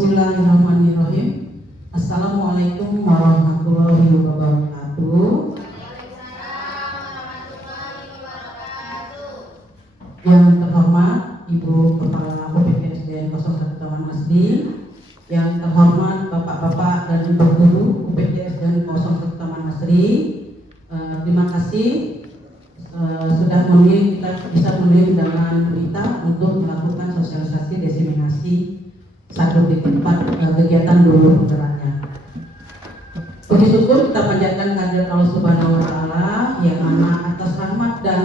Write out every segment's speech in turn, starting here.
Bismillahirrahmanirrahim. Assalamualaikum warahmatullahi wabarakatuh. Yang terhormat Ibu Kepala UPTSDN 01 Taman Asri, yang terhormat Bapak-bapak dan Ibu Guru UPTSDN 01 Taman Asri, terima kasih sudah kita bisa dengan berita untuk melakukan sosialisasi diseminasi satu di tempat kegiatan dulu bergeraknya. Puji syukur kita panjatkan kehadirat Allah Subhanahu wa Ta'ala yang mana atas rahmat dan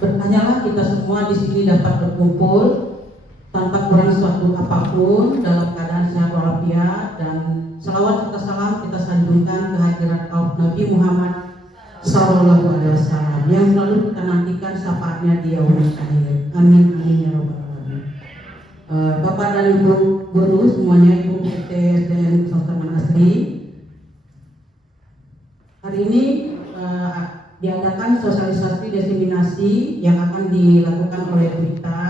berkahnyalah kita semua di sini dapat berkumpul tanpa kurang suatu apapun dalam keadaan sehat walafiat, dan selawat serta salam kita sanjungkan kehadirat Nabi Muhammad Sallallahu Alaihi Wasallam yang selalu kita nantikan syafaatnya di yaumul akhir. Amin amin ya rabbal alamin. Bapak dan Ibu guru semuanya, Ibu UPTSDN Taman Asri, hari ini diadakan sosialisasi diseminasi yang akan dilakukan oleh kita.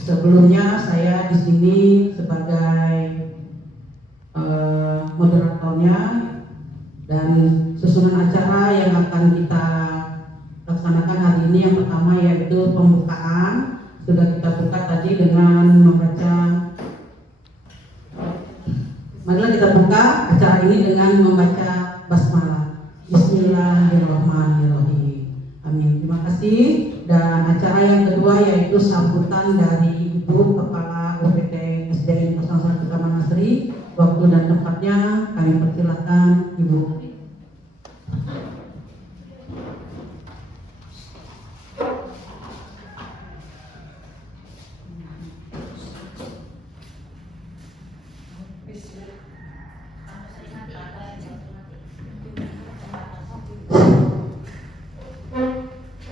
Sebelumnya saya di sini sebagai moderatornya, dan susunan acara yang akan kita laksanakan hari ini yang pertama yaitu pembukaan. Sudah kita buka tadi dengan membaca. Marilah kita buka acara ini dengan membaca basmalah. Bismillahirrahmanirrahim. Amin. Terima kasih. Dan acara yang kedua yaitu sambutan dari Ibu Kepala UPT SDN 01 Taman Asri. Waktu dan tempatnya kami persilakan Ibu.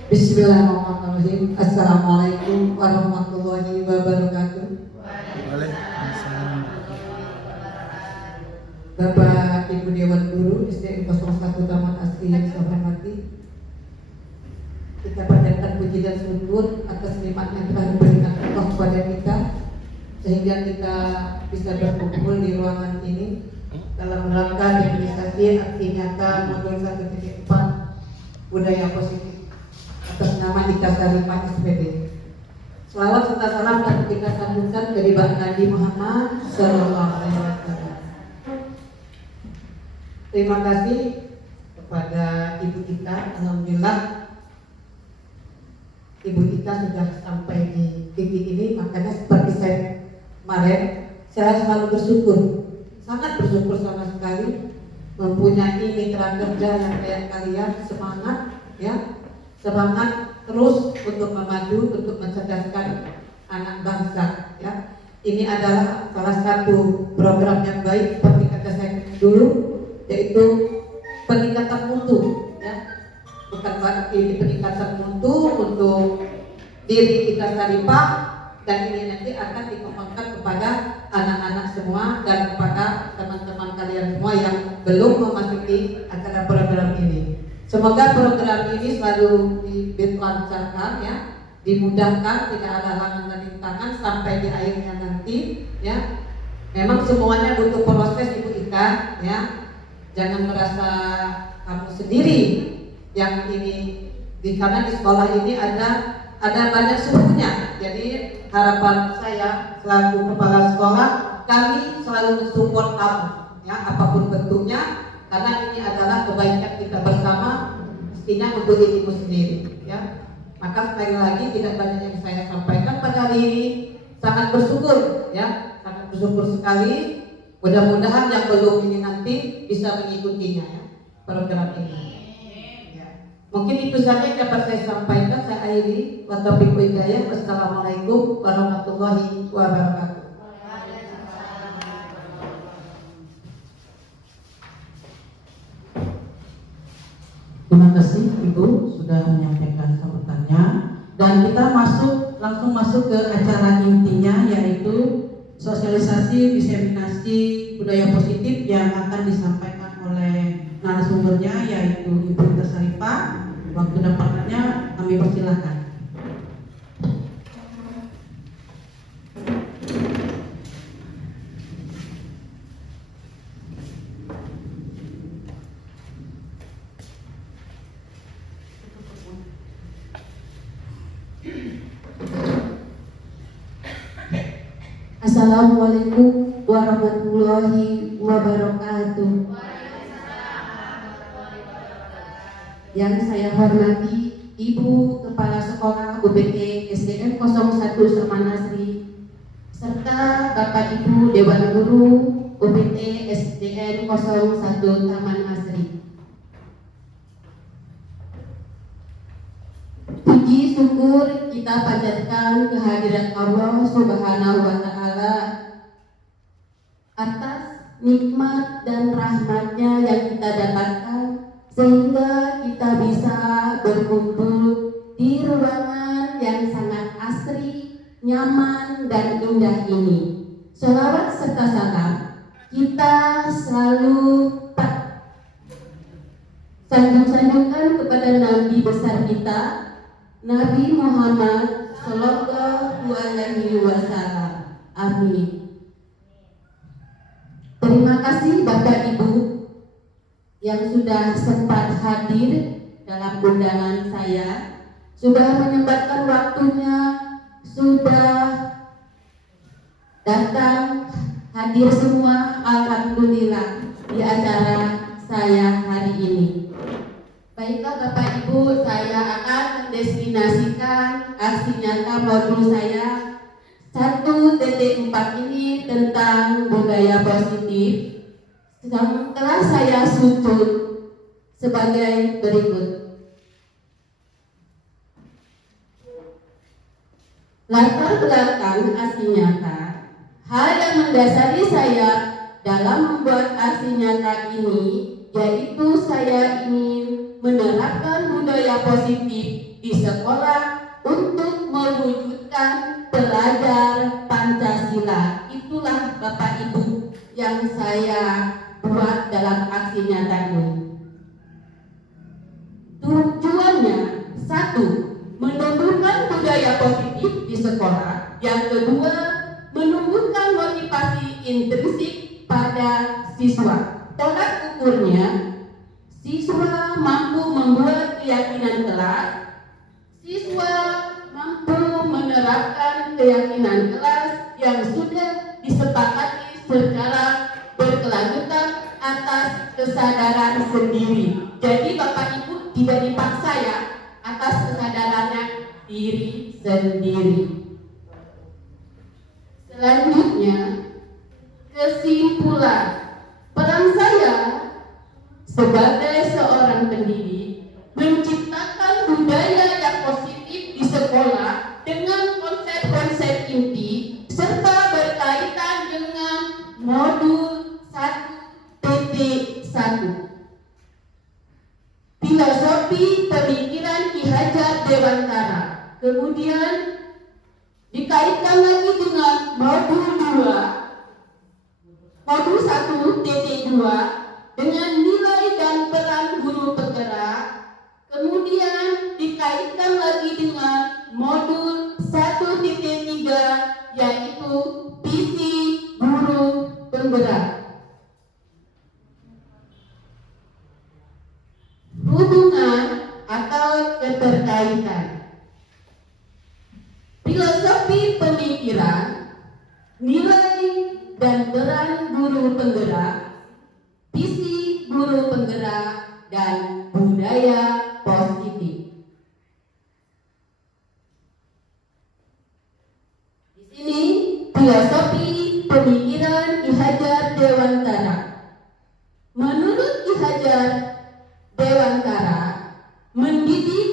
Bismillahirrahmanirrahim. Assalamualaikum warahmatullahi wabarakatuh. Waalaikumsalam. Bapak Ibu Dewan Guru SDN 01 Taman Asri yang saya hormati, kita panjatkan puji dan syukur atas nikmat yang telah diberikan Allah kepada kita sehingga kita bisa berkumpul di ruangan ini dalam rangka demonstrasi aksi nyata modul 1.4 budaya positif atas nama Ika Sarifah SPD. Selawat serta salam dan kita sambungkan dari Nabi Muhammad Sallallahu Alaihi Wasallam. Terima kasih kepada Ibu Ika. Alhamdulillah Ibu Ika sudah sampai di titik ini. Makanya seperti saya kemarin, saya selalu bersyukur, sangat bersyukur sama sekali mempunyai mitra kerja yang kayak kalian, semangat ya. Semangat terus untuk memaju, untuk mencerdaskan anak bangsa ya. Ini adalah salah satu program yang baik seperti kata saya dulu, yaitu peningkatan mutu ya. Bukan berarti ini peningkatan mutu untuk diri kita Sarifah, dan ini nanti akan dikembangkan kepada anak-anak semua dan kepada teman-teman kalian semua yang belum memasuki acara program ini. Semoga program ini selalu dilancarkan ya, dimudahkan, tidak ada halangan dan rintangan sampai di akhirnya nanti ya. Memang semuanya butuh proses Ibu Ika ya. Jangan merasa kamu sendiri yang ini karena di sekolah ini ada banyak suhunya. Jadi harapan saya selaku kepala sekolah, kami selalu mensupport kamu ya, apapun bentuknya. Karena ini adalah kebaikan kita bersama, mestinya untuk dirimu sendiri ya. Maka sekali lagi tidak banyak yang saya sampaikan pada hari ini. Sangat bersyukur ya, sangat bersyukur sekali. Mudah-mudahan yang belum ini nanti bisa mengikutinya ya, program ini ya. Mungkin itu saja yang dapat saya sampaikan. Saya akhiri. Wa taufiq wal hidayah. Wassalamualaikum warahmatullahi wabarakatuh. Terima kasih Ibu sudah menyampaikan sambutannya, dan kita langsung masuk ke acara intinya, yaitu sosialisasi diseminasi budaya positif yang akan disampaikan oleh narasumbernya, yaitu Ibu Sarifah. Waktu dan partnernya kami persilahkan. Assalamualaikum warahmatullahi wabarakatuh. Yang saya hormati Ibu Kepala Sekolah UPT SDN 01 Semanasri serta Bapak Ibu Dewan Guru UPT SDN 01 Taman Asri. Puji syukur kita panjatkan kehadirat Allah Subhanahu wa Ta'ala atas nikmat dan rahmatnya yang kita dapatkan sehingga kita bisa berkumpul di ruangan yang sangat asri, nyaman dan indah ini. Shalawat serta salam kita selalu sanjung-sanjungkan kepada Nabi besar kita, Nabi Muhammad Sallallahu Alaihi Wasallam. Amin. Terima kasih Bapak Ibu yang sudah sempat hadir dalam undangan saya, sudah menyempatkan waktunya, sudah datang hadir semua. Alhamdulillah di acara saya hari ini. Baiklah Bapak Ibu, saya akan mendestinasikan aksi nyata modul saya 1.4 ini tentang budaya positif. Yang telah saya susun sebagai berikut. Latar belakang aksi nyata. Hal yang mendasari saya dalam membuat aksi nyata ini yaitu saya ingin menerapkan budaya positif di sekolah untuk mewujudkan pelajar Pancasila. Itulah Bapak Ibu yang saya buat dalam aksi nyata ini. Tujuannya, 1. Menumbuhkan budaya positif di sekolah. Yang kedua, menumbuhkan motivasi intrinsik pada siswa. Tolak ukurnya, siswa mampu membuat keyakinan kelas, siswa mampu menerapkan keyakinan kelas yang sudah disepakati secara berkelanjutan atas kesadaran sendiri. Jadi Bapak Ibu tidak dipaksa ya, atas kesadarannya diri sendiri. Selanjutnya, kesimpulan. Peran saya sebagai seorang pendidik menciptakan budaya yang positif di sekolah dengan konsep-konsep inti serta berkaitan dengan modul 1.1. Filosofi pemikiran Ki Hajar Dewantara. Kemudian dikaitkan lagi dengan modul 1.2 dengan nilai dan peran guru penggerak. Kemudian dikaitkan lagi dengan modul 1.3 yaitu visi guru penggerak. Hubungan atau keterkaitan. Filosofi pemikiran, nilai dan peran guru penggerak, visi guru penggerak, dan budaya positif. Di sini filosofi pemikiran Ki Hajar Dewantara. Menurut Ki Hajar Dewantara, mendidik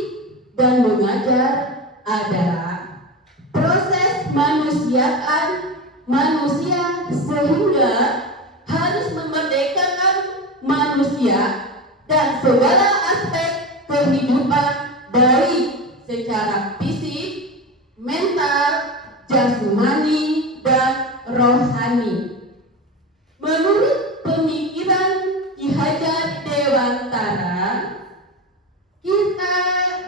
dan mengajar adalah proses manusiaan manusia sehingga harus memerdekakan manusia dan segala aspek kehidupan baik secara fisik, mental, jasmani, dan rohani. Menurut pemikiran Ki Hajar Dewantara, kita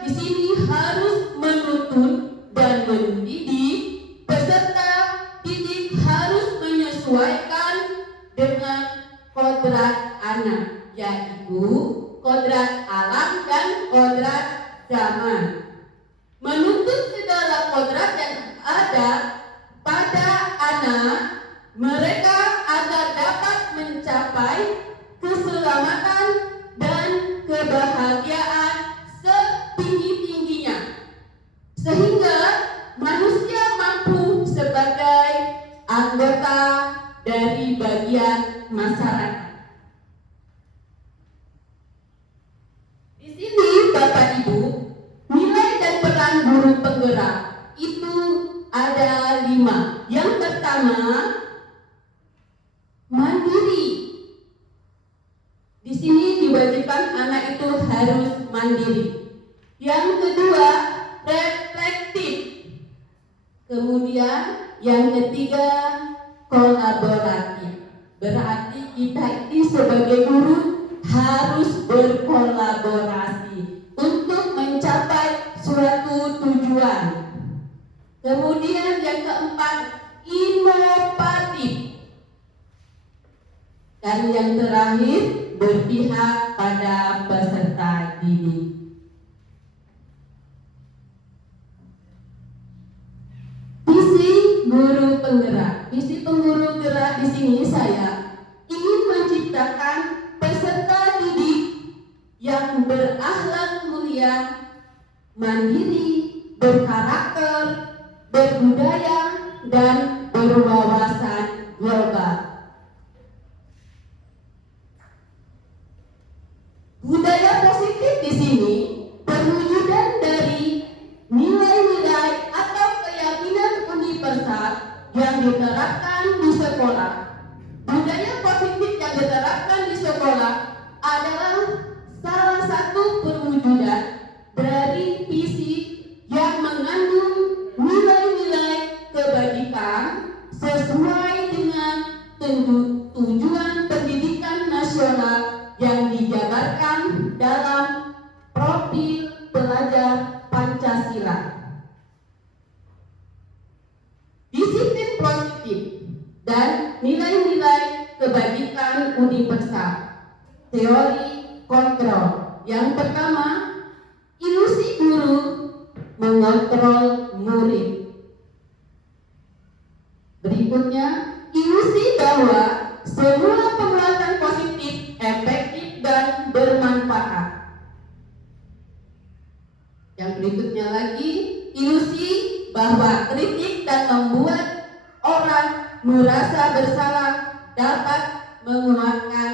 di sini harus menuntun dan mendidik peserta didik harus menyesuaikan dengan kodrat anak, yaitu kodrat alam dan kodrat zaman. Menuntut segala kodrat yang ada pada anak mereka agar dapat mencapai keselamatan dan kebahagiaan setinggi-tingginya, sehingga manusia mampu sebagai anggota dari bagian masyarakat. Di sini Bapak Ibu, nilai dan peran guru penggerak itu ada 5. Yang pertama, mandiri. Di sini diwajibkan anak itu harus mandiri. Yang kedua, reflektif. Kemudian yang ketiga, kolaboratif. Berarti kita ini sebagai guru harus berkolaborasi untuk mencapai suatu tujuan. Kemudian yang keempat, inovatif. Dan yang terakhir, berpihak pada peserta didik. Visi guru penggerak. Visi penguru gerak di sini saya ingin menciptakan peserta didik yang berakhlak mulia, mandiri, berkarakter, berbudaya, dan berwawasan global. Budaya positif di sini perwujudan dari nilai-nilai atau keyakinan universal yang diterapkan di sekolah. Budaya positif yang diterapkan di sekolah adalah salah satu perwujudan dari visi yang mengandung nilai-nilai kebajikan sesuai dengan tujuan pendidikan nasional yang dijabarkan dalam profil pelajar Pancasila. Disiplin positif dan nilai-nilai kebajikan universal. Teori kontrol. Yang pertama, ilusi guru mengontrol murid. Berikutnya, ilusi bahwa semua penguatan positif, efektif, dan bermanfaat. Yang berikutnya lagi, ilusi bahwa kritik dan membuat orang merasa bersalah dapat menguatkan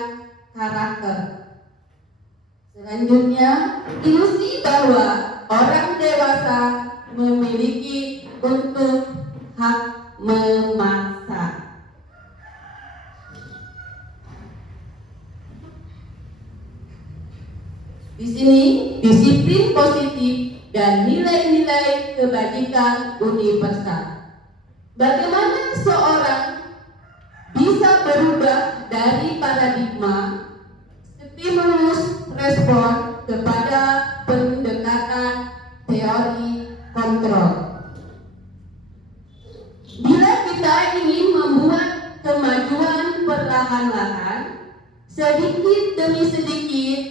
karakter. Selanjutnya, ilusi bahwa orang dewasa memiliki untuk hak memaksa. Di sini disiplin positif dan nilai-nilai kebajikan universal. Bagaimana seorang bisa berubah dari paradigma stimulus respon kepada pendekatan teori kontrol? Bila kita ingin membuat kemajuan perlahan-lahan, sedikit demi sedikit,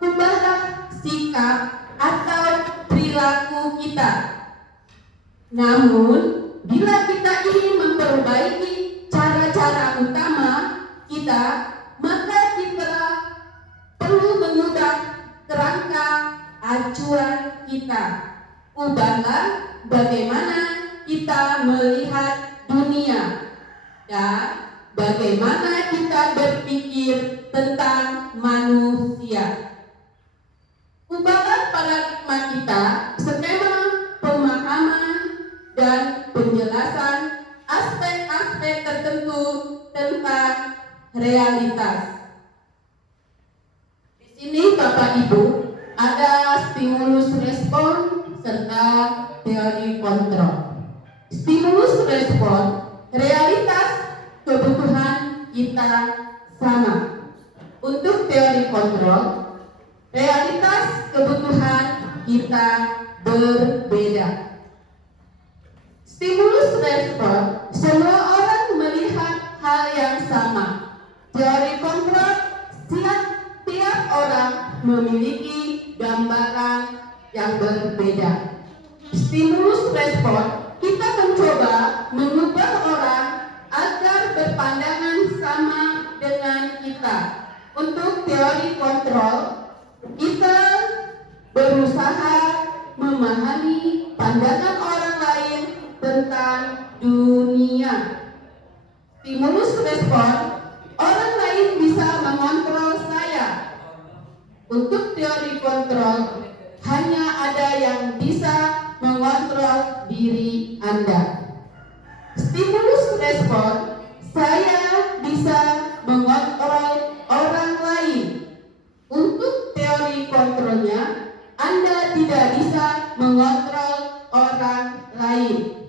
ubahlah sikap atau perilaku kita. Namun, bila kita ingin memperbaiki cara-cara utama kita, maka kita perlu mengubah kerangka acuan kita. Ubahlah bagaimana kita melihat dunia dan bagaimana kita berpikir tentang manusia. Ubahlah paradigma kita, skema pemahaman dan penjelasan aspek-aspek tertentu tentang realitas. Di sini Bapak Ibu ada stimulus respon serta teori kontrol. Stimulus respon, realitas kebutuhan kita sama. Untuk teori kontrol, realitas kebutuhan kita berbeda. Stimulus respon, semua orang melihat hal yang sama. Teori kontrol, tiap orang memiliki gambaran yang berbeda. Stimulus respon, kita mencoba mengubah orang agar berpandangan sama dengan kita. Untuk teori kontrol, kita berusaha memahami pandangan orang lain tentang dunia. Stimulus respon, orang lain bisa mengontrol saya. Untuk teori kontrol, hanya ada yang bisa mengontrol diri Anda. Stimulus respon, saya bisa mengontrol orang lain. Untuk teori kontrolnya, Anda tidak bisa mengontrol orang lain.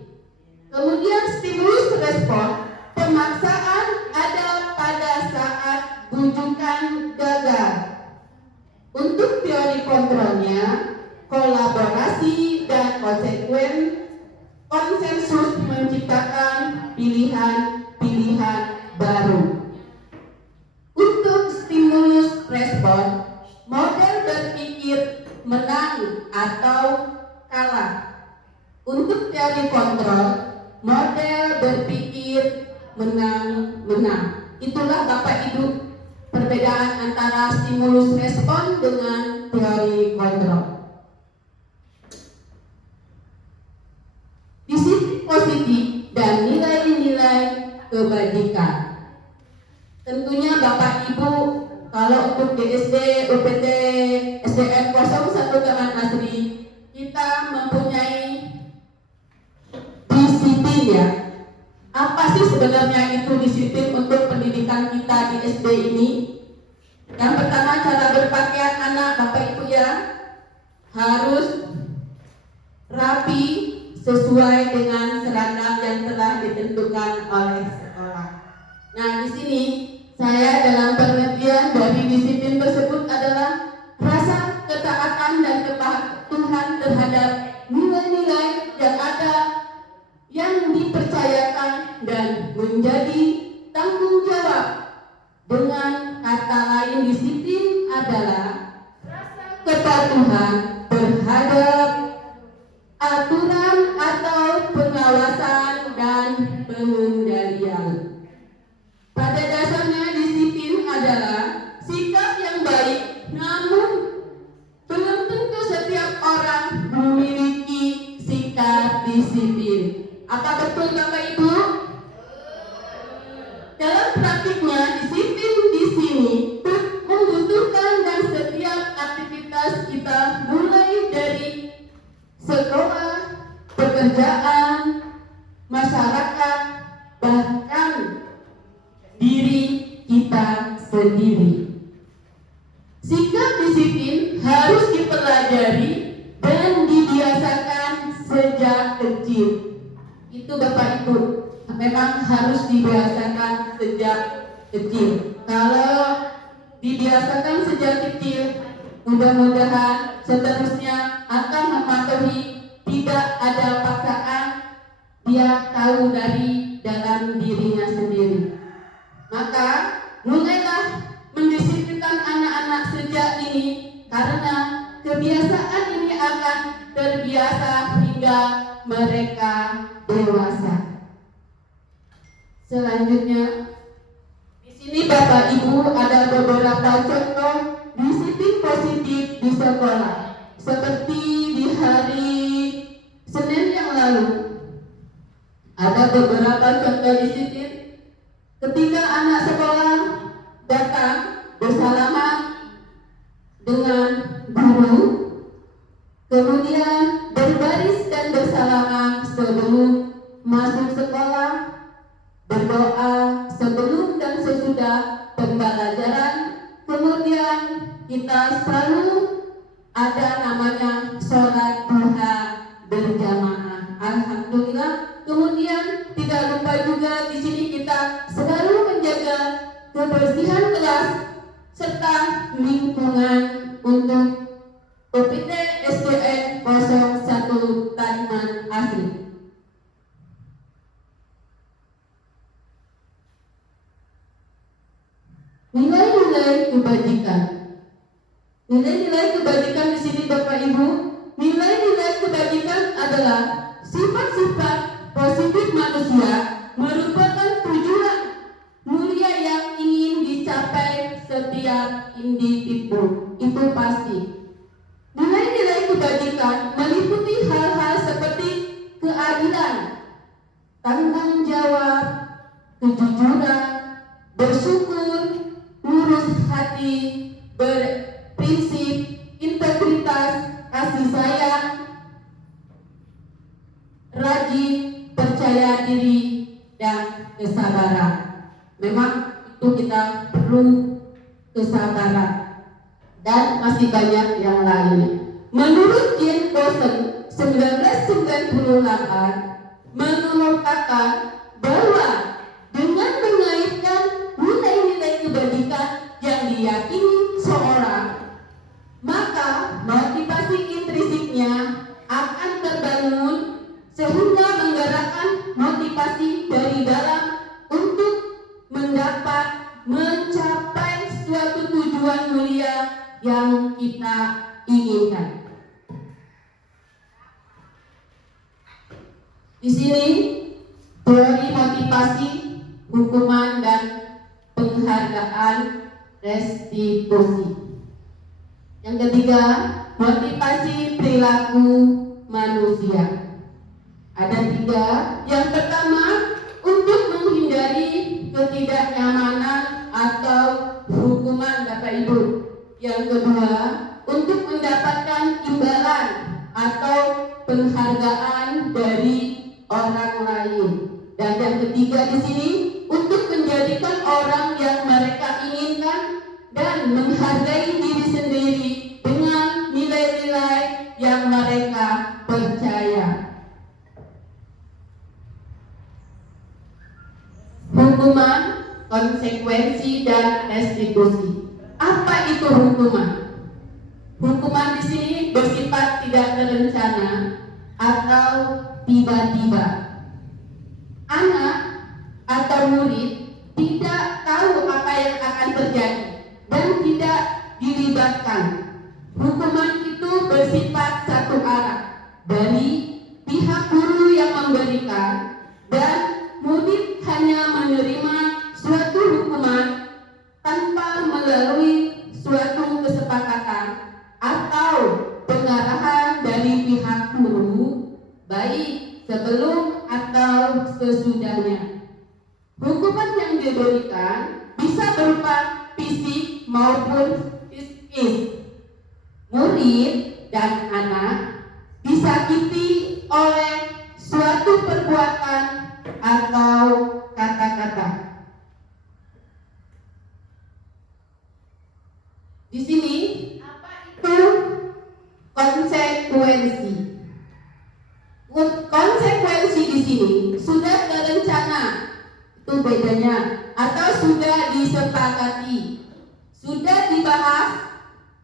Kemudian stimulus respon, pemaksaan ada pada saat bujukan gagal. Untuk teori kontrolnya, kolaborasi dan konsensus menciptakan pilihan-pilihan baru. Untuk stimulus respon, model berpikir menang atau kalah. Untuk teori kontrol, model berpikir menang. Itulah Bapak Ibu perbedaan antara stimulus respon dengan teori kontrol. Disiplin positif dan nilai-nilai kebajikan. Tentunya Bapak Ibu, kalau untuk DSD, UPT, SDN 01 Taman Asri, kita mempunyai disiplin ya. Apa sih sebenarnya itu disiplin untuk pendidikan kita di SD ini? Yang pertama, cara berpakaian anak Bapak Ibu ya, harus rapi sesuai dengan seragam yang telah ditentukan oleh sekolah. Nah, di sini saya dalam pengertian dari disiplin tersebut adalah rasa ketaatan dan kepatuhan terhadap nilai-nilai yang ada yang dipercayakan dan menjadi tanggung jawab. Dengan kata lain, disiplin adalah rasa kepatuhan terhadap aturan atau pengawasan dan pengendalian. Pada dasarnya disiplin adalah sikap yang baik, namun belum tentu setiap orang memiliki sikap disiplin. Apa betul Bapak Ibu? Dalam praktiknya, disiplin di sini membutuhkan dan setiap aktivitas kita mulai dari sekolah, pekerjaan, masyarakat, bahkan diri kita sendiri. Sikap disiplin harus dipelajari dan dibiasakan sejak kecil. Itu Bapak Ibu, memang harus dibiasakan sejak kecil. Kalau dibiasakan sejak kecil, mudah-mudahan seterusnya akan mematuhi, tidak ada paksaan, dia tahu dari dalam dirinya sendiri. Maka mulailah mendisiplinkan anak-anak sejak ini, karena kebiasaan ini akan terbiasa hingga mereka dewasa. Selanjutnya, di sini Bapak Ibu ada beberapa contoh disiplin positif di sekolah. Seperti di hari Senin yang lalu, ada beberapa contoh disiplin. Ketika anak sekolah datang bersalaman dengan guru, kemudian berbaris dan bersalaman sebelum masuk sekolah, berdoa sebelum dan sesudah pembelajaran, kemudian kita selalu ada namanya sholat duha berjamaah. Alhamdulillah. Kemudian tidak lupa juga di sini kita selalu menjaga kebersihan kelas serta lingkungan untuk UPT SDN 01 Taman Asri. Nilai-nilai kebajikan. Nilai-nilai kebajikan di sini Bapak Ibu, nilai-nilai kebajikan adalah sifat-sifat positif manusia merupakan tujuan setiap individu, itu pasti. Nilai-nilai kebajikan meliputi hal-hal seperti keadilan, tanggung jawab, kejujuran, bersyukur, lurus hati, berprinsip, integritas, kasih sayang, rajin, percaya diri, dan kesabaran. Memang itu kita perlu kesabaran. Dan masih banyak yang lainnya. Menurut Jane Goodall 1998 mengungkapkan bahwa dengan mengaitkan nilai-nilai kebajikan yang diyakini seorang, maka motivasi intrinsiknya akan terbangun sehingga menggerakkan motivasi dari dalam untuk mencapai suatu tujuan mulia yang kita inginkan. Di sini teori motivasi, hukuman, dan penghargaan restitusi. Yang ketiga, motivasi perilaku manusia. Ada 3. Yang pertama, untuk menghindari ketidaknyamanan atau hukuman Bapak Ibu. Yang kedua, untuk mendapatkan imbalan atau penghargaan dari orang lain. Dan yang ketiga di sini, untuk menjadikan orang yang mereka inginkan dan menghargai diri sendiri dengan nilai-nilai yang mereka percaya. Hukuman, konsekuensi, dan restitusi. Apa itu hukuman? Hukuman di sini bersifat tidak terencana atau tiba-tiba. Anak atau murid tidak tahu apa yang akan terjadi dan tidak dilibatkan. Hukuman itu bersifat satu arah dari pihak guru yang memberikan, dan murid hanya menerima suatu hukuman tanpa melalui suatu kesepakatan atau pengarahan dari pihak guru, baik sebelum atau sesudahnya. Hukuman yang diberikan bisa berupa fisik maupun psikis. Murid dan anak disakiti oleh suatu perbuatan atau kata-kata. Di sini apa itu konsekuensi? Konsekuensi di sini sudah terencana, itu bedanya, atau sudah disepakati, sudah dibahas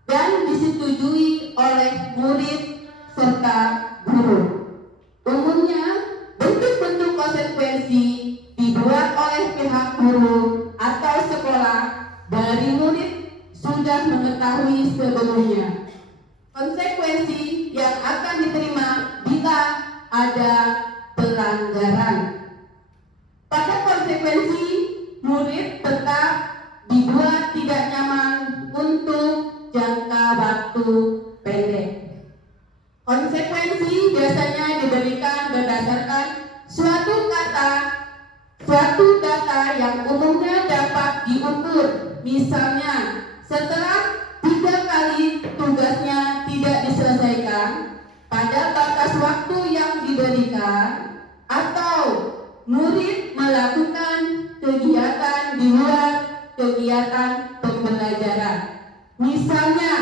dan disetujui oleh murid serta guru. Umumnya bentuk-bentuk konsekuensi dibuat oleh pihak guru atau sekolah dari murid sudah mengetahui sebelumnya. Konsekuensi yang akan diterima bila ada pelanggaran. Pada konsekuensi, murid tetap dibuat tidak nyaman untuk jangka waktu pendek. Konsekuensi biasanya diberikan berdasarkan suatu data yang umumnya dapat diukur. Misalnya, setelah 3 kali tugasnya tidak diselesaikan pada batas waktu yang diberikan, atau murid melakukan kegiatan di luar kegiatan pembelajaran. Misalnya,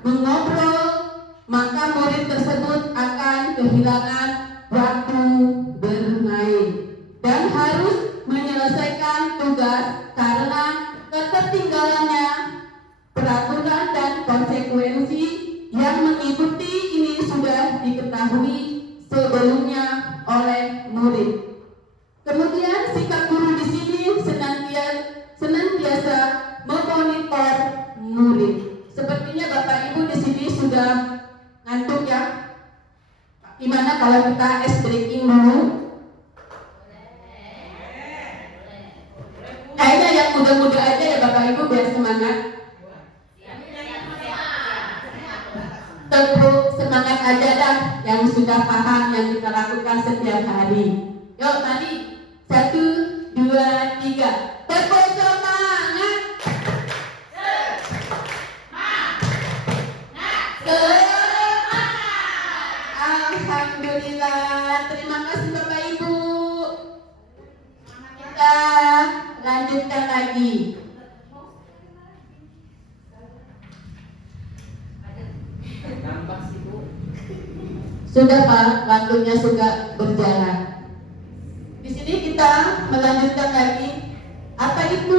mengobrol, maka murid tersebut akan kehilangan waktu bermain dan harus menyelesaikan tugas karena ketertinggalannya. Peraturan dan konsekuensi yang mengikuti ini sudah diketahui sebelumnya oleh murid. Kemudian sikap guru di sini senantiasa memonitor murid. Sepertinya Bapak Ibu di sini sudah ngantuk ya. Gimana kalau kita ice breaking dulu? Kayaknya yang muda-muda aja ya Bapak Ibu biar semangat. tepuk semangat aja dah yang sudah paham yang kita lakukan setiap hari. Yuk mari, 1, 2, 3, tepuk semangat. Alhamdulillah, terima kasih Bapak Ibu. Kita lanjutkan lagi. Sudah Pak, waktunya sudah berjalan. Di sini kita melanjutkan lagi. Apa itu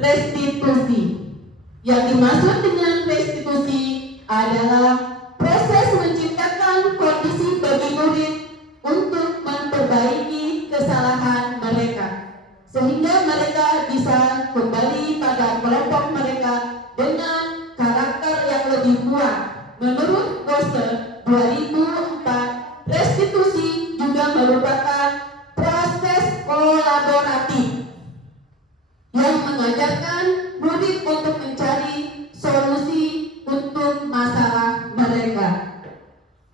restitusi? Yang dimaksud dengan restitusi adalah proses menciptakan kondisi bagi murid untuk memperbaiki kesalahan mereka, sehingga mereka bisa kembali pada kelompok mereka dengan karakter yang lebih kuat. Menurut Gosse 2004, restitusi juga merupakan proses kolaboratif yang mengajarkan murid untuk mencari solusi untuk masalah mereka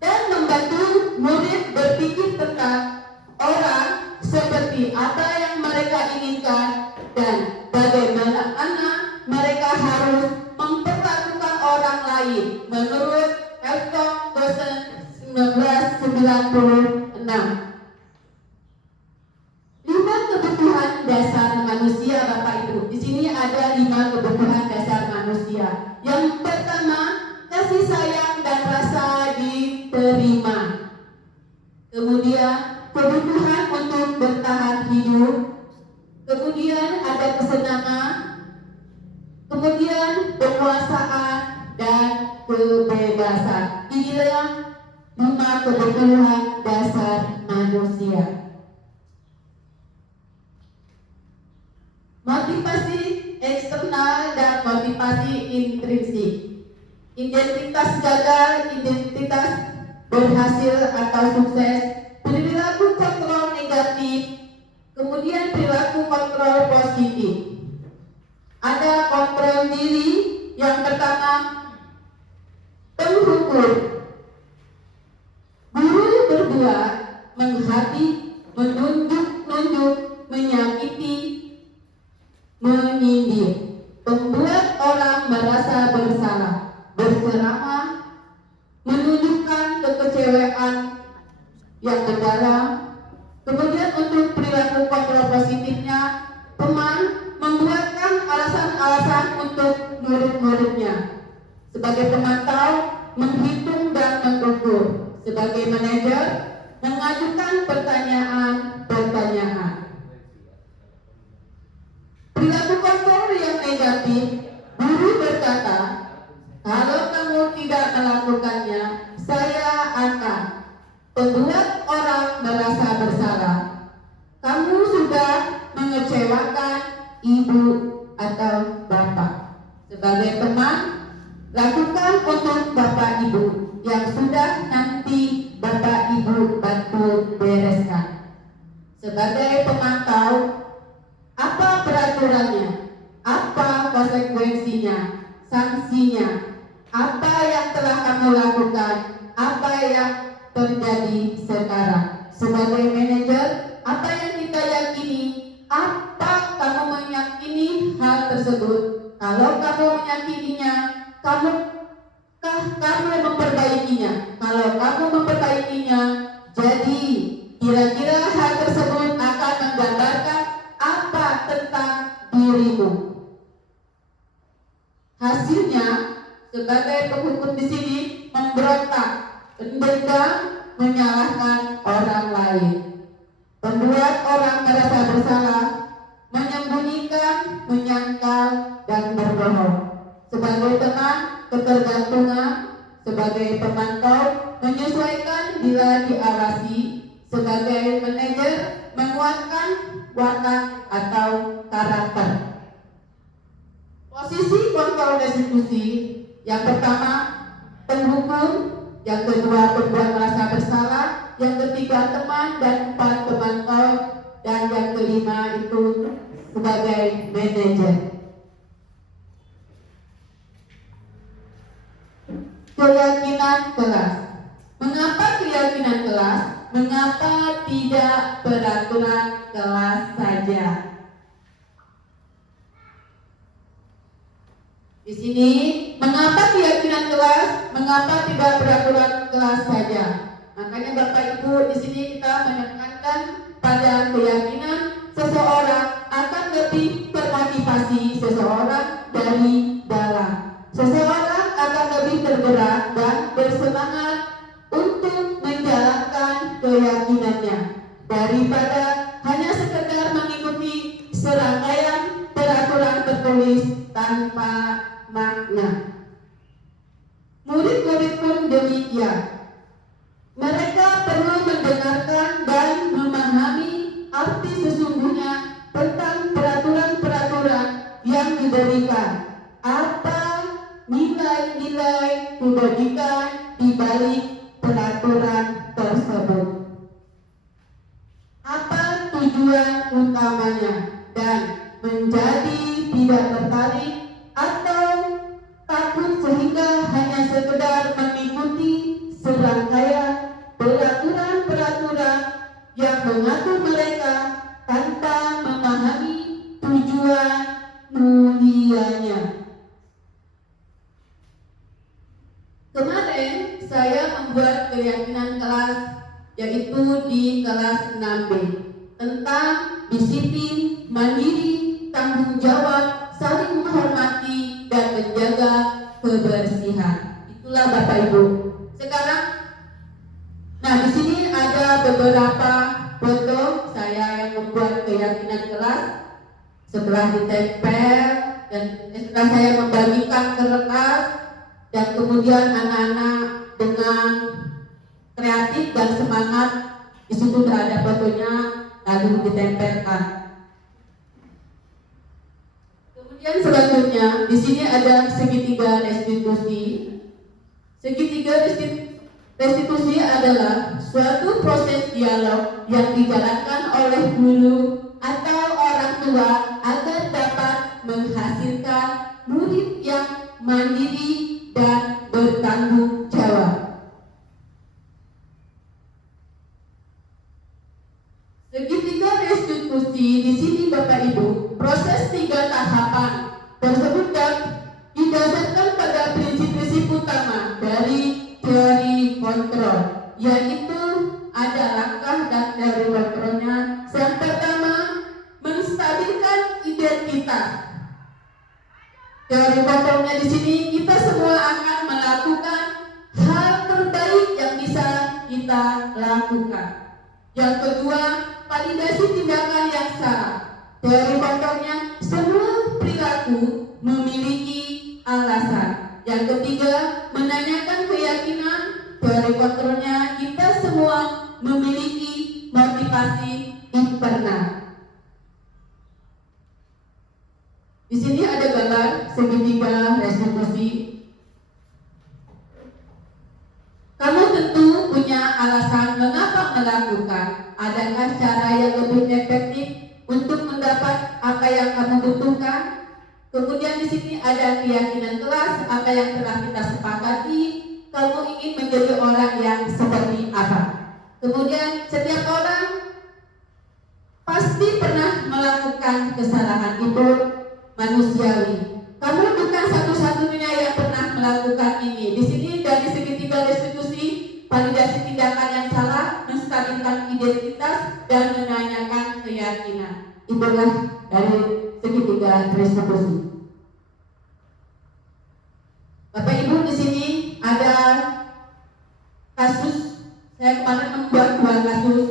dan membantu murid berpikir tentang orang seperti apa yang mereka inginkan dan bagaimana mereka harus memperlakukan orang lain menurut Elton Gosse 1996. 5 kebutuhan dasar manusia Bapak Ibu. Di sini ada 5 kebutuhan dasar manusia. Yang pertama, kasih sayang dan rasa diterima. Kemudian kebutuhan untuk bertahan hidup. Kemudian ada kesenangan. Kemudian penguasaan dan kebebasan. Inilah 5 kebutuhan dasar manusia. Motivasi eksternal dan motivasi intrinsik. Identitas gagal, identitas berhasil atau sukses, perilaku kontrol negatif, kemudian perilaku kontrol positif. Ada kontrol diri. Yang pertama, penghukum. Guru berbuat, menghati, menunjuk-nunjuk, menyakiti, menyindir, membuat orang merasa bersalah, berceramah, menunjukkan kekecewaan yang mendalam. Kemudian untuk perilaku kontrol positifnya, teman membuatkan alasan-alasan untuk murid-muridnya. Sebagai pemantau, menghitung dan mengukur. Sebagai manajer, mengajukan pertanyaan-pertanyaan. Perilaku kontrol yang negatif, guru berkata, kalau kamu tidak melakukannya, saya akan membuat orang merasa bersalah. Kamu sudah mengecewakan ibu atau bapak. Sebagai teman, lakukan untuk bapak ibu yang sudah nanti bapak ibu bantu bereskan. Sebagai pemantau, apa peraturannya? Apa konsekuensinya? Sanksinya? Apa yang telah kamu lakukan? Apa yang terjadi sekarang? Sebagai manajer, apa yang kita yakini? Apa kamu meyakini hal tersebut? Kalau kamu meyakininya, kamu memperbaikinya. Kalau kamu memperbaikinya, jadi kira-kira hal tersebut akan menggambarkan apa tentang dirimu. Hasilnya, sebagai penghukum di sini, memberontak, mendendam, menyalahkan orang lain, membuat orang merasa bersalah, menyembunyikan, menyangkal, dan berbohong. Sebagai teman, ketergantungan. Sebagai pemantau, menyesuaikan bila diawasi. Sebagai manajer, menguatkan watak atau karakter. Posisi kontrol restitusi. Yang pertama, penghukum. Yang kedua, pembuat merasa bersalah. Yang ketiga, teman. Dan 4, pemantau. Dan yang kelima itu sebagai manajer. keyakinan kelas. Mengapa keyakinan kelas? Mengapa tidak peraturan kelas saja? Di sini, mengapa keyakinan kelas? Mengapa tidak peraturan kelas saja? Makanya Bapak Ibu, di sini kita menekankan pada keyakinan seseorang akan lebih termotivasi seseorang dari dalam. Seseorang akan lebih tergerak dan bersemangat untuk menjalankan keyakinannya daripada hanya sekedar mengikuti serangkaian peraturan tertulis tanpa makna. Murid-murid pun demikian. Mereka perlu mendengarkan dan memahami arti sesungguhnya tentang peraturan-peraturan yang diberikan. Apa nilai-nilai kebajikan di balik peraturan tersebut? Apa tujuan utamanya? Dan menjadi tidak tertarik atau takut sehingga hanya sekedar mengikuti serangkaian peraturan-peraturan yang mengatur mereka tanpa memahami tujuan mulianya. Kemarin saya membuat keyakinan kelas, yaitu di kelas 6B, tentang disiplin, mandiri, tanggung jawab, saling menghormati, dan menjaga kebersihan. Itulah Bapak Ibu. Sekarang, nah di sini ada beberapa foto saya yang membuat keyakinan kelas. Setelah ditempel dan setelah saya membagikan ke kertas, dan kemudian anak-anak dengan kreatif dan semangat, di situ sudah ada fotonya, lalu ditempelkan. Kemudian selanjutnya di sini ada segitiga restitusi. Segitiga restitusi adalah suatu proses dialog yang dijalankan oleh guru atau orang tua agar dapat menghasilkan murid yang mandiri dan bertanggung jawab. Segitiga restitusi di sini Bapak Ibu, proses 3 tahapan tersebut didasarkan pada prinsip-prinsip utama dari teori kontrol, yaitu ada langkah dan teori kontrolnya. Yang pertama, menstabilkan identitas. Teori kontrolnya di sini kita semua akan melakukan hal terbaik yang bisa kita lakukan. Yang kedua, validasi tindakan yang salah. Teori kontrolnya semua perilaku memiliki alasan. Yang ketiga, menanyakan keyakinan. Teori kontrolnya kita semua memiliki motivasi internal. Di sini ada gambar segitiga restitusi. Kamu tentu punya alasan mengapa melakukan. Adakah cara yang lebih efektif untuk mendapat apa yang kamu butuhkan? Kemudian di sini ada keyakinan kelas, apa yang telah kita sepakati. Kamu ingin menjadi orang yang seperti apa? Kemudian setiap orang pasti pernah melakukan kesalahan, itu manusiawi. Kamu bukan satu-satunya yang pernah melakukan ini. Di sini dari segitiga restitusi, validasi tindakan yang salah, menstabilkan identitas, dan menanyakan keyakinan. Itulah dari segitiga restitusi. Bapak Ibu, di sini ada kasus. Saya kemarin membuat 2 kasus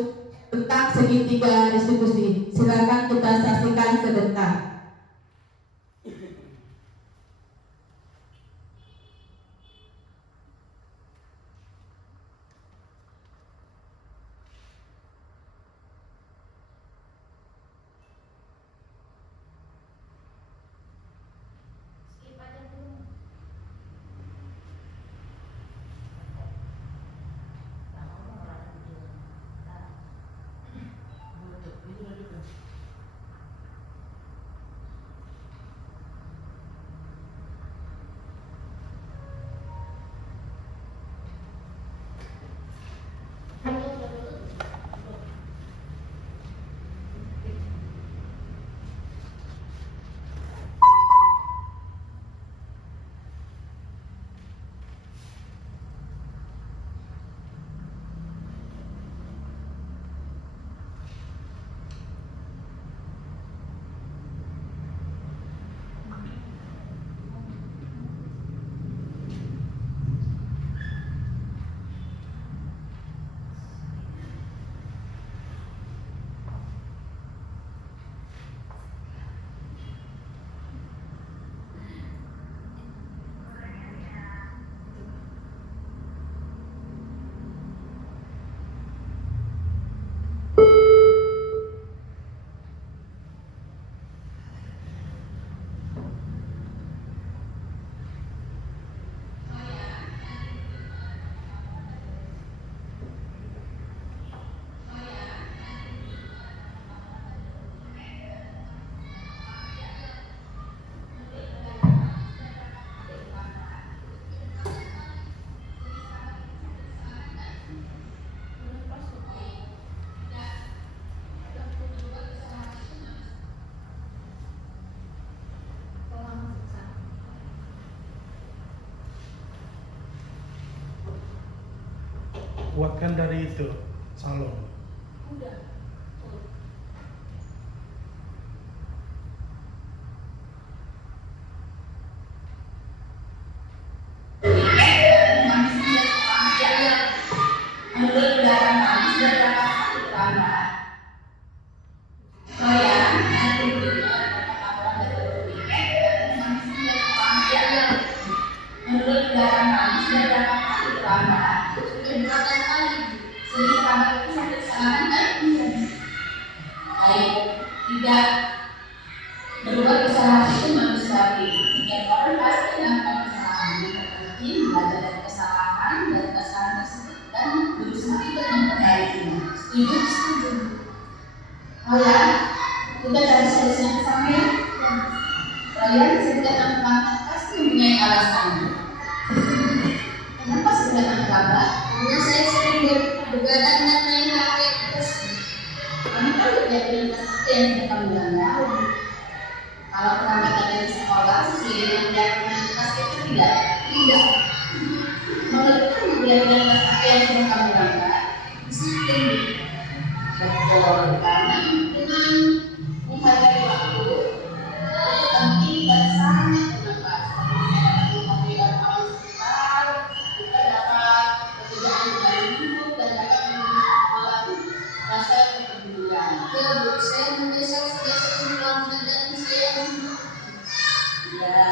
tentang segitiga restitusi. Silakan kita saksikan sebentar. buatkan dari itu salon. Tidak berbuat kesalahan itu manusiawi. Setiap orang pasti melakukan kesalahan. Yang terpenting belajar dari kesalahan tersebut dan berusaha untuk memperbaikinya. Setuju? Setuju. Oh ya, kita cari solusinya bersama ya. Kalian setiap anak pasti mempunyai alasan. Kenapa setiap anak kabar? Karena saya sering begadang dan main HP terus. Kamu tahu jadi yang kita bilang kalau perangkat dari sekolah sesuai dengan jadwal kelas itu tidak menurut kamu belajar yang sudah kamu langgar bisa tinggi betul karena dengan menghargai waktu itu penting dan sangat bermanfaat bagi menghadirkan orang sekitar kita dapat pekerjaan dari hidup dan dapat melatih rasa kepedulian. Ya Bu, saya mendesak kesimpulan dan saya ya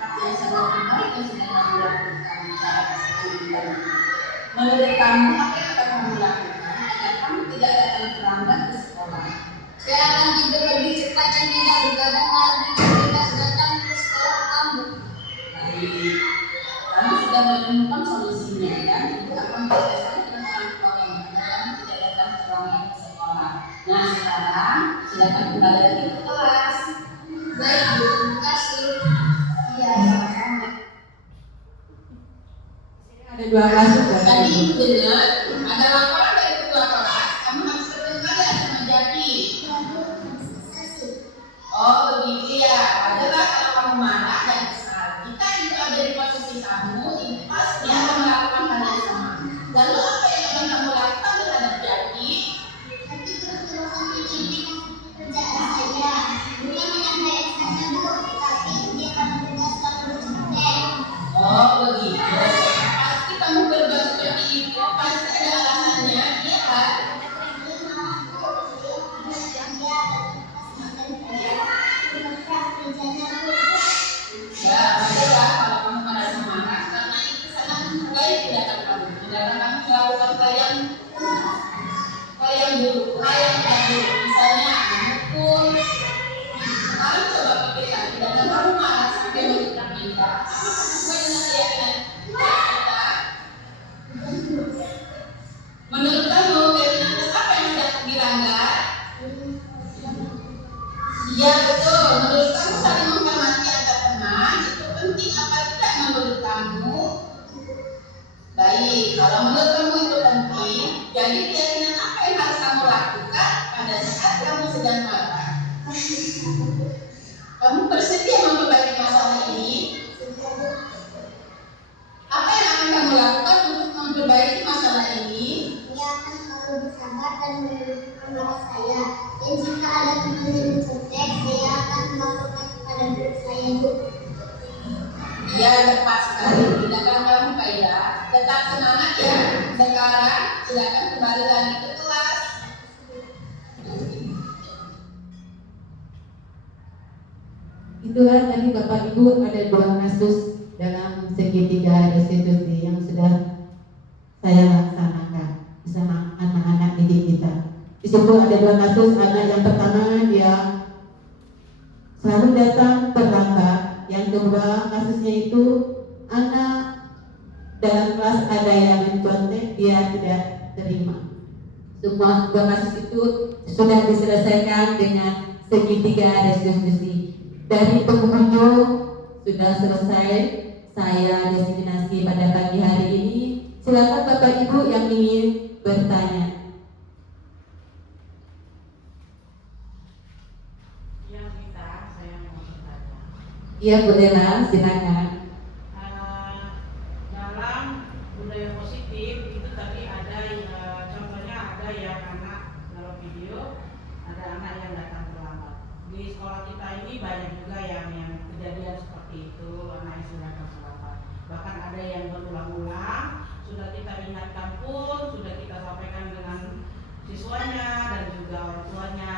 hak yang sangat baik yang sudah kamu lakukan saat ini. Menurut kamu apa yang akan kamu lakukan agar kamu tidak datang terlambat ke sekolah? Saya akan juga lebih cepat dan tidak begadang malam jika datang ke sekolah kamu. Baik, kamu sudah menemukan solusinya kan? Ibu akan bekerjasama dengan orang tua kamu agar kamu tidak datang terlambat ke sekolah. Nah sekarang silakan kembali lagi ke kelas. Baik Bu, terima kasih. Iya sama-sama. Ada 2 kasus ya. Tadi Ibu dengar ada laporan dari ketua kelas. Kamu harus ketemu kalian sama Jaki. Oh begitu ya. Wajarlah kalau kamu marah dan kesal. Jika itu ada di posisi kamu, itu pasti akan melakukan hal yang sama. Lalu apa yang akan kamu lakukan terhadap Jaki? Oh begitu. Pasti kamu berbuat seperti itu. Pasti ada alasannya, iya kan? Ya, wajarlah kalau kamu merasa marah karena itu sangat menghargai tindakan kamu. Tindakan kamu melakukan hal yang buruk, hal yang tidak buruk. Misalnya memukul. Sekarang coba pikirkan, tindakan kamu marah sampai mengucap minta. Sesuai dengan keyakinan kita. Menurut kamu, keyakinan apa yang sudah dilanggar? Iya betul. Menurut kamu saling menghormati antar teman itu penting apa tidak menurut kamu? Baik, kalau menurut kamu itu penting, jadi keyakinan apa yang harus kamu lakukan pada saat kamu sedang marah? Kamu bersedia memperbaiki masalah ini? Apa yang akan kamu lakukan untuk memperbaiki masalah ini? Dia akan selalu bersabar dan menurunkan marah saya. Dan jika ada teman yang mencontek, saya akan melaporkan kepada guru saya, Bu. Ya, tepat sekali. Tindakan kamu Kailah. Tetap semangat ya. Sekarang silakan kembali lagi ke kelas. Itu kan tadi Bapak Ibu ada 2 kasus dalam segitiga restitusi yang sudah saya laksanakan bersama anak-anak didik kita. Di situ ada 2 kasus. Anak yang pertama dia selalu datang terlambat. Yang kedua kasusnya itu anak dalam kelas ada yang mencontek, dia tidak terima. Semua 2 kasus itu sudah diselesaikan dengan segitiga restitusi. Dari pengunjung sudah selesai saya designasi pada pagi hari ini. Silakan Bapak Ibu yang ingin bertanya. Yang kita, saya mau bertanya. Iya bolehlah, silakan. Dalam budaya positif yang kejadian seperti itu, anak sudah kesalahan. Bahkan ada yang berulang-ulang, sudah kita ingatkan pun, sudah kita sampaikan dengan siswanya dan juga orang tuanya,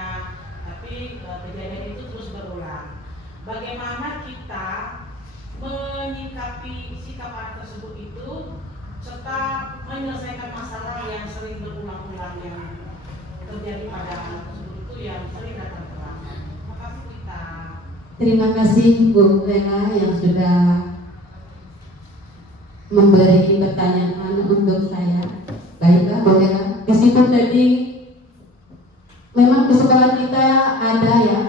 tapi kejadian itu terus berulang. Bagaimana kita menyikapi sikap anak tersebut itu serta menyelesaikan masalah yang sering berulang-ulang yang terjadi pada anak tersebut itu yang sering datang terlambat. Terima kasih kita. Terima kasih Bu Lela yang sudah memberi pertanyaan untuk saya. Baiklah Bu Lela, di situ tadi memang di sekolah kita ada ya,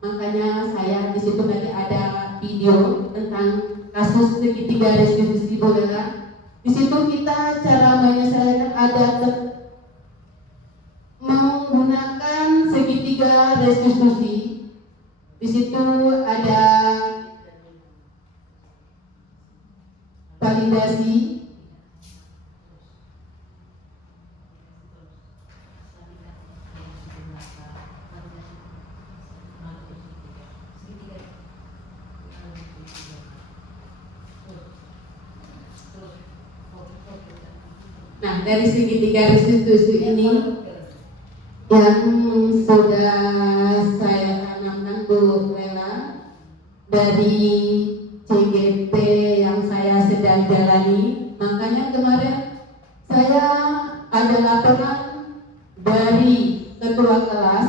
makanya saya di situ tadi ada video tentang kasus segitiga restitusi Bu Lela. Di situ kita cara menyelesaikan ada menggunakan segitiga restitusi. Di situ ada validasi, nah dari segitiga restitusi ini yang sudah saya tanamkan Bu Lela dari CGT yang saya sedang jalani. Makanya kemarin saya ada laporan dari ketua kelas.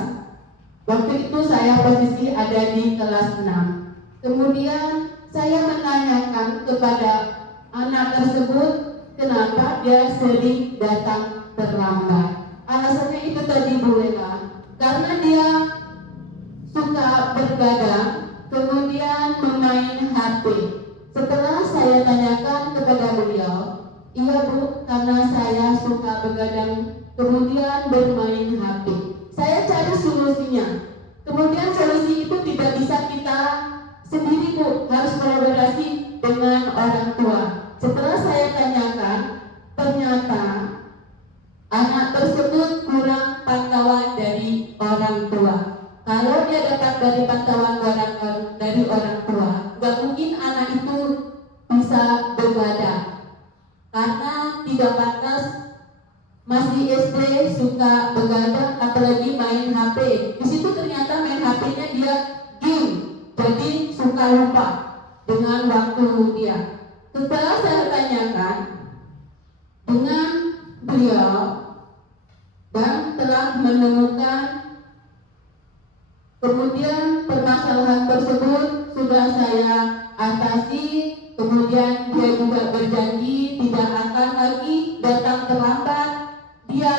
Waktu itu saya posisi ada di kelas 6. Kemudian saya menanyakan kepada anak tersebut kenapa dia sering datang terlambat. Alasannya itu tadi Bu Lela, karena dia suka bergadang, kemudian memain HP. Setelah saya tanyakan kepada beliau, iya Bu, karena saya suka begadang, kemudian bermain HP. Saya cari solusinya. Kemudian solusi itu tidak bisa kita sendiri Bu, harus kolaborasi dengan orang tua. Setelah saya tanyakan, ternyata anak tersebut kurang pantauan dari orang tua. Kalau dia dapat dari pantauan dari orang tua, nggak mungkin anak itu bisa begadang. Karena tidak pantas masih SD suka begadang, apalagi main HP. Di situ ternyata main HP-nya dia game, jadi suka lupa dengan waktu dia. Setelah saya tanyakan dengan beliau dan telah menemukan, kemudian permasalahan tersebut sudah saya atasi. Kemudian dia juga berjanji tidak akan lagi datang terlambat, dia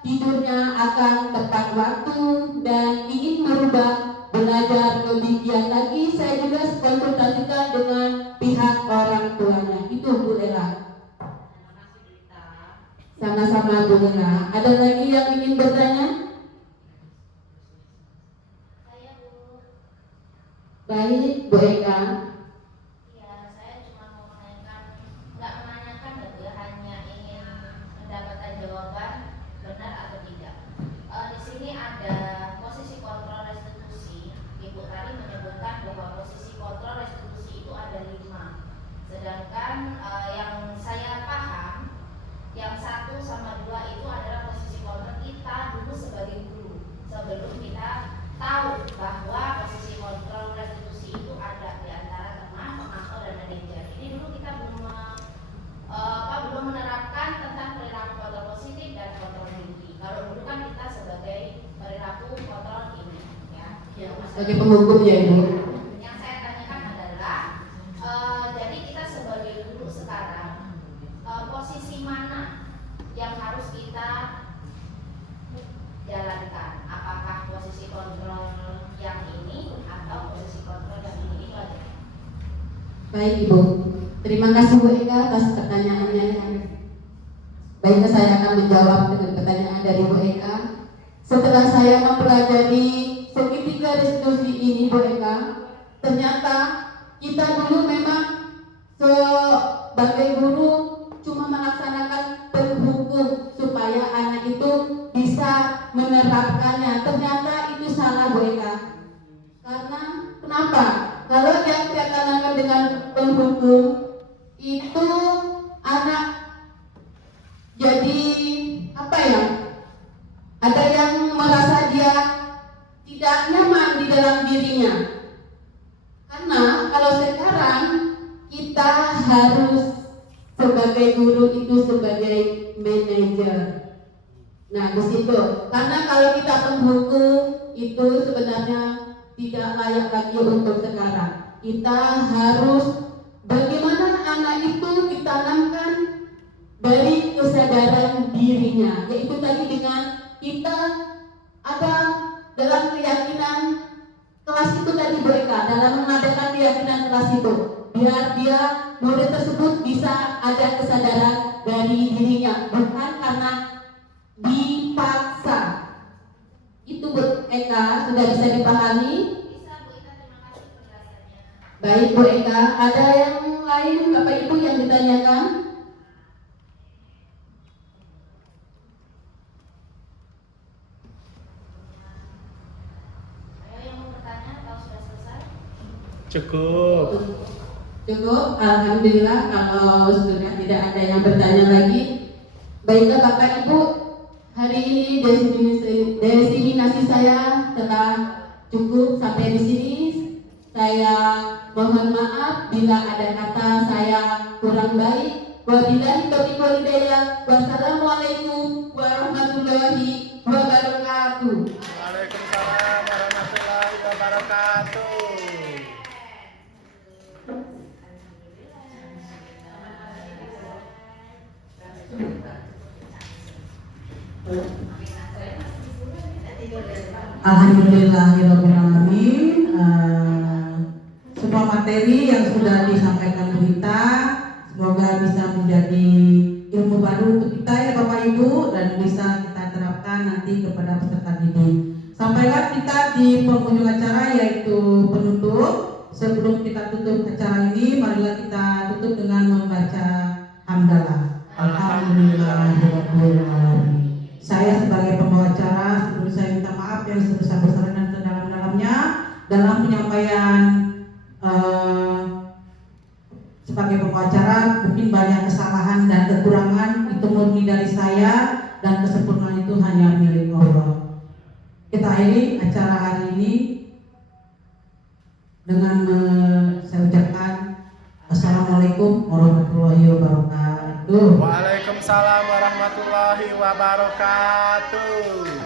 tidurnya akan tepat waktu dan ingin merubah belajar lebih giat lagi. Saya juga konsultasikan dengan pihak orang tuanya. Itu Bu Lela. Sama-sama Bu Lela. Ada lagi yang ingin bertanya? Saya Bu. Baik Bu Eka. Ya, saya cuma mau nggak menanyakan gitu ya, hanya ingin mendapatkan jawaban benar atau tidak. Di sini ada posisi kontrol restitusi. Ibu tadi menyebutkan bahwa posisi kontrol restitusi itu ada 5. Sedangkan yang saya paham, yang 1 sama 2 itu adalah posisi kontrol kita dulu sebagai guru. Sebelum kita tahu bahwa posisi kontrol restitusi itu ada di antara teman, pemantau, dan manajer. Ini dulu kita belum menerapkan tentang perilaku kontrol positif dan kontrol tinggi. Kalau dulu kan kita sebagai perilaku kontrol ini, ya. Sebagai penghukum ya Ibu. Yang saya tanyakan adalah, jadi kita sebagai guru sekarang, posisi mana yang harus kita jalankan? Apakah posisi kontrol yang ini atau posisi kontrol yang ini? Itu aja. Baik Ibu. Terima kasih Bu Eka atas pertanyaannya. Baiklah, saya akan menjawab dengan pertanyaan dari Bu Eka. Setelah saya mempelajari segitiga restitusi ini Bu Eka, ternyata kita dulu memang sebagai guru cuma melaksanakan penghukum supaya anak itu bisa menerapkannya. Ternyata itu salah Bu Eka. Karena kenapa? hubungan dengan penghukum itu anak jadi apa ya? Ada yang merasa dia tidak nyaman di dalam dirinya. Karena kalau sekarang kita harus sebagai guru itu sebagai manajer. Nah, di situ. Karena kalau kita penghukum itu sebenarnya tidak layak lagi untuk sekarang. Kita harus bagaimana anak itu ditanamkan dari kesadaran dirinya, yaitu tadi dengan kita ada dalam keyakinan kelas itu tadi mereka dalam mengadakan keyakinan kelas itu, biar dia murid tersebut bisa ada kesadaran dari dirinya, bukan karena dipaksa. Itu Bu Eka sudah bisa dipahami? Bisa Bu Ita, terima kasih penjelasannya. Baik Bu Eka, ada yang lain Bapak Ibu yang ditanyakan? Ayo yang mau bertanya atau sudah selesai? Cukup. Cukup, alhamdulillah kalau sudah tidak ada yang bertanya lagi. Baiklah Bapak Ibu, hari ini desiminasi saya telah cukup sampai di sini. Saya mohon maaf bila ada kata saya kurang baik. Wabillahi taufiq wal hidayah. Wassalamualaikum warahmatullahi wabarakatuh. Waalaikumsalam warahmatullahi wabarakatuh. Alhamdulillahirobbilalamin. Semua materi yang sudah disampaikan berita semoga bisa menjadi ilmu baru untuk kita ya Bapak Ibu, dan bisa kita terapkan nanti kepada peserta didik. Sampaikan kita di penghujung acara yaitu penutup. Sebelum kita tutup acara ini, marilah kita tutup dengan membaca hamdalah. Alhamdulillahirobbilalamin. Saya sebagai pembawa acara sebelum saya minta maaf yang sebesar-besarnya dan sedalam-dalamnya dalam penyampaian sebagai pembawa acara. Mungkin banyak kesalahan dan kekurangan, itu murni dari saya, dan kesempurnaan itu hanya milik Allah. Kita akhiri acara hari ini dengan saya ucapkan Assalamualaikum warahmatullahi wabarakatuh. Waalaikumsalam warahmatullahi wabarakatuh.